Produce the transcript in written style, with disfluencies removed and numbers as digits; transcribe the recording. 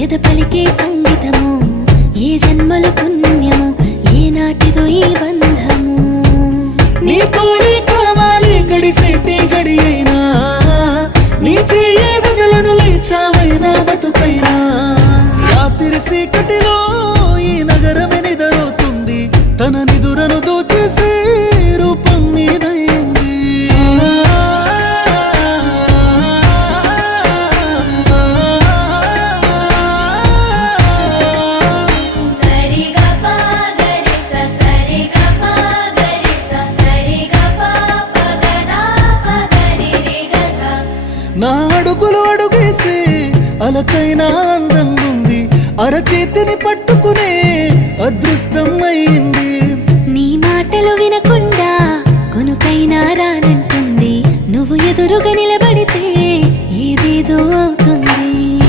ఎద పలికే సంగీతము ఏ జన్మల పుణ్యము ఏ నాటిదో ఈ బంధము నీ తోడే కావాలి గడిసెట్టి గడి అయినా నీ చెయ్యే వదలను లేచావైనా బతుకైనా రాత్రి చీకటిలో ఈ నగరమే నిదరవుతుంది తన నిదురను దోచేసే రూపం నీదైంది నా అడుగులు అడుగేసి అలకైనా అందంగుంది అరచేతిని పట్టుకునే అదృష్టం అయింది నీ మాటలు వినకుండా కొనుకైనా రానంటుంది నువ్వు ఎదురుగా